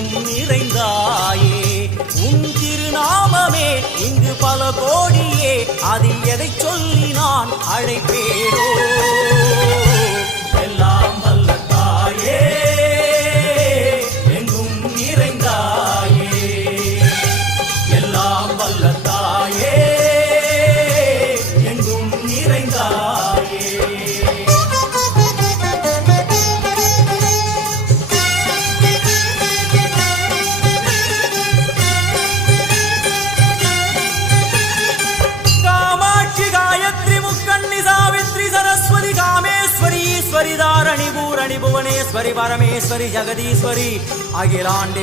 எங்கும் நிறைந்தாயே உன் திருநாமமே இங்கு பல கோடியே அதில் எதை சொல்லி நான் அழைப்பேனோ எல்லாம் வல்ல தாயே எங்கும் நிறைந்தாயே எல்லாம் வல்ல தாயே எங்கும் நிறைந்தாயே ईश्वरी दारणी भूरणी भुवनेश्वरी परमेश्वरी जगदीश्वरी अखिलांडे